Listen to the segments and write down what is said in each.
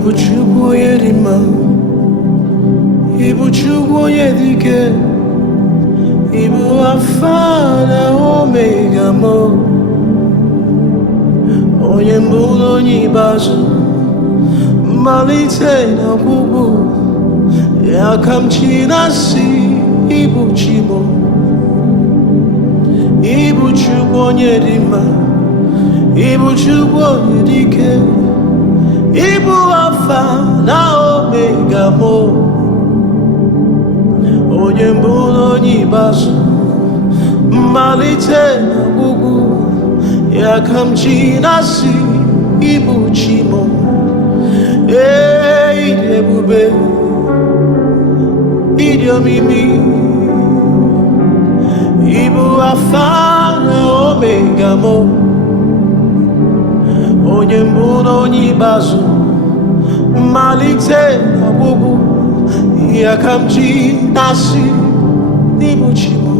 Ibu Chukwu onye dị mma, Ibu Chukwu onye dị ike, Ibu Alfa na Omega mo, onye mbụ na onye ikpeazụ, mmalite na ọgwụgwụ, ya ka m ji na-asị Ibu Chi mo. Ibu Chukwu onye dị mma, Ibu Chukwu onye dị ike, Ibu Alfa na Omega mo, onye mbụ na onye ikpeazụ, mmalite na ọgwụgwụ, ya ka m ji na-asị Ibu Chi mo. Ịdị ebube, ịdị omimi, Ibu Alfa na Omega mo, onye mbụ na onye ikpeazụ, mmalite na ọgwụgwụ, ya ka m ji na-asị n'Ibu Chi mo.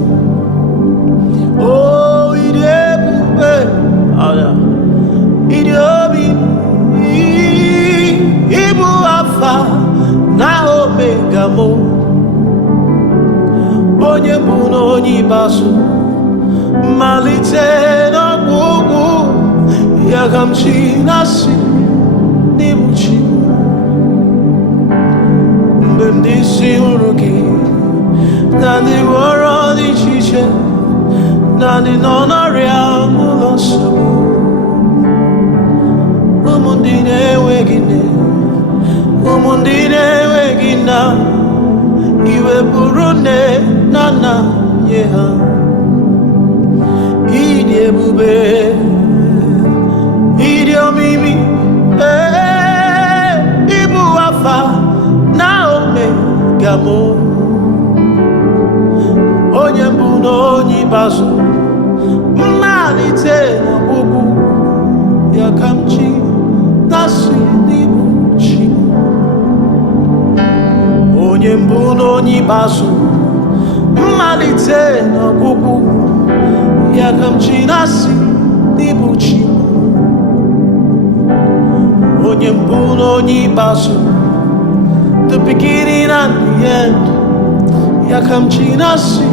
Oh, ịdị ebube, ịdị omimi, Ibu Alfa na Omega mo, onye mbụ na onye ikpeazụ, mmalite na ọgwụgwụ, ya ka m ji na-asị n'Ibu Chi mo. Mgbe m dị isi hụrụ gị, na ndị gwọrọ dị iche iche, na ndị nọ n'ọrịa n'ụlọ nsogbu, ụmụ ndị na-enweghị nne, ụmụ ndị na-enweghị nna, iwe bụrụ nne na nna nye ha. Ịdị ebube, ịdị omimi, Ibu Alfa na Omega mo, onye mbụ na onye ikpeazụ, mmalite na ọgwụgwụ, ya ka m ji na-asị n'Ibu Chi mo. Onye mbụ na onye ikpeazụ, mmalite na ọgwụgwụ, ya ka m ji na-asị n'Ibu Chi mo. Onye mbụ na onye ikpeazụ, the beginning and the end, ya ka m ji na-asị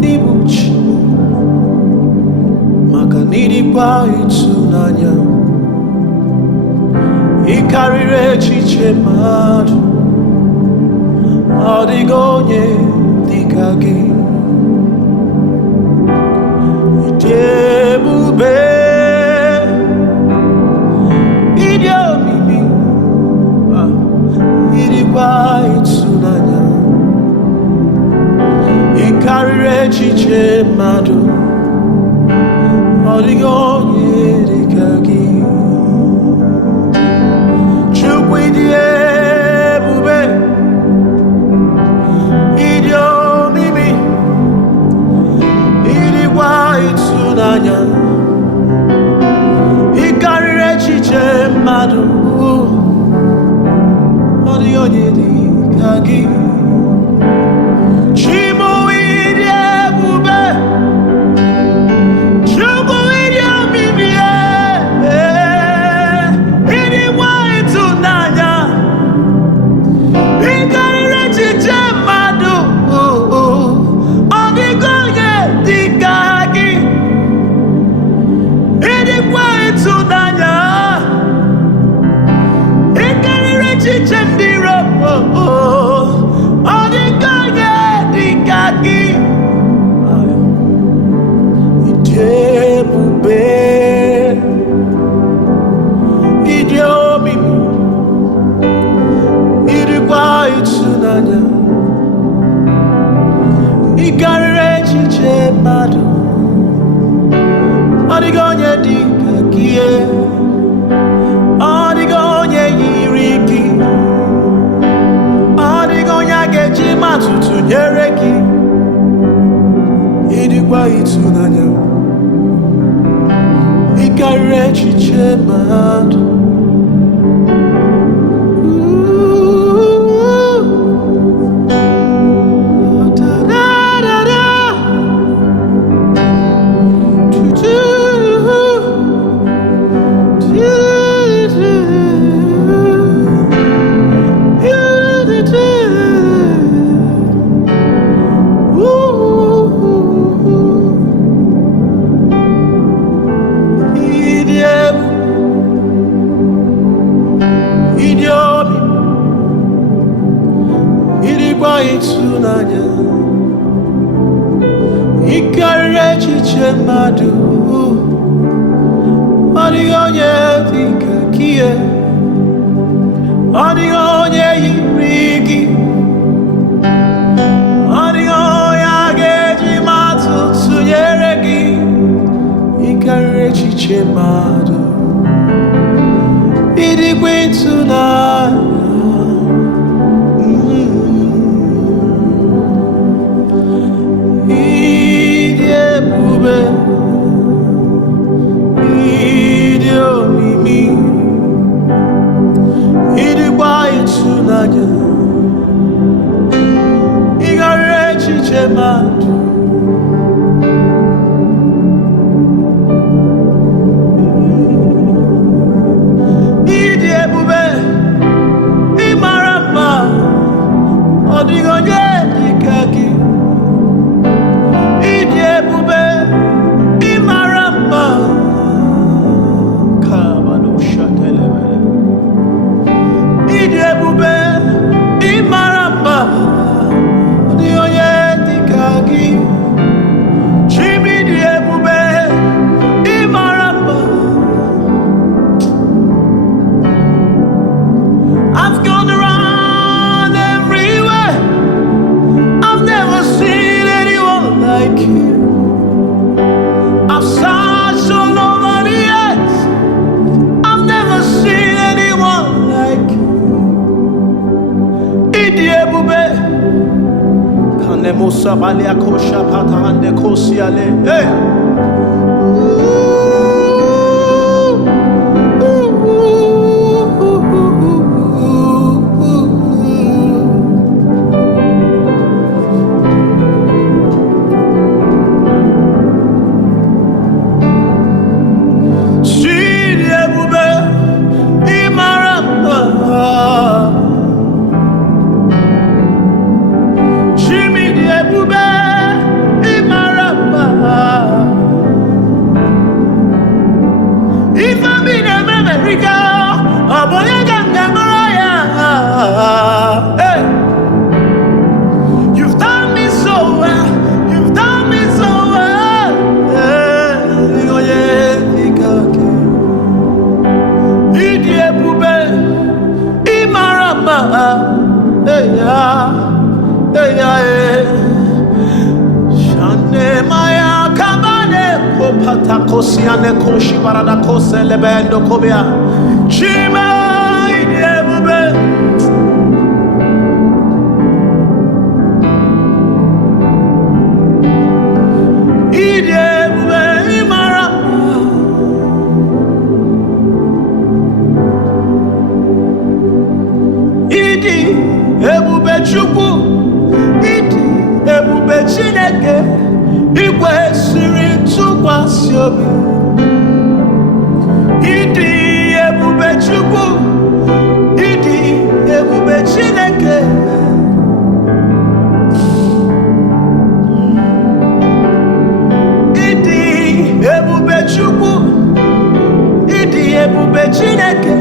n'Ibu Chi mo. Maka na ịdịkwa ịtụnanya, ị karịrị echiche mmadụ, ọ dịghị onye dị ka gị. Ịdị ebube, ịdị omimi, ịdịkwa ịtụnanya, ị karịrị echiche mmadụ, ọ dịghị onye dị ka gị. Chukwu ịdị ebube, ịdị omimi, ịdịkwa ịtụnanya, ị karịrị echiche mmadụ, ọ dịghị onye dị ka gị. Chimo ịdị ebube, Chukwu ịdị omimi, ịdịkwa ịtụnanya, ị karịrị echiche mmadụ, ọ dịghị onye dị ka gị. Ịdịkwa ịtụnanya, ị karịrị echiche ndị iro, ọ dịghị onye dị ka gị. Ịdị ebube, ịdị omimi, ịdịkwa ịtụnanya, ị karịrị echiche mmadụ, ọ dịghị onye dị ka gị, ọ dịghị onye yiri gị, ọ dịghị onye a ga-eji matụ tụnyere gị. Ịdịkwa ịtụnanya, ị karịrị echiche mmadụ. ịtụnanya ịkarịrị echiche mmadụ ọ dịghị onye dị ka gị ọ dịghị onye yiri gị ọ dịghị onye a ga-eji matụ tụnyere gị ịkarịrị echiche mmadụ ịdịkwa ịtụnanya ịdị ebube ịdị omimi ịdịkwa ịtụnanya ịkarịrị echiche mmadụ ịdị ebube ịmara mma ọ dịghị onye dị ka gị ịdị ebube ịmara mma kabadoshatelebele ịdị ebube ịmara mma ọ dịghị onye dị ka gị Chime ịdị ebube ịmara mma I've gone around everywhere I've never seen anyone like you I've searched all over the earth I've never seen anyone like you ịdị ebube Kanemosa balia kosha patahande kosiale hey You've done me so well. You've done me so well. Ịdị ebube ịmara mma Shane maya kabane kopata kosiane koshi barada kosele bendo kobia Chime ịdị ebube ịdị ebube ịmara mma ịdị ebube Chukwu ịdị ebube Chineke ikwesịrị ntụkwasị obi ịdị ebube Chukwu ịdị ebube Chineke ịdị ebube Chukwu ịdị ebube Chineke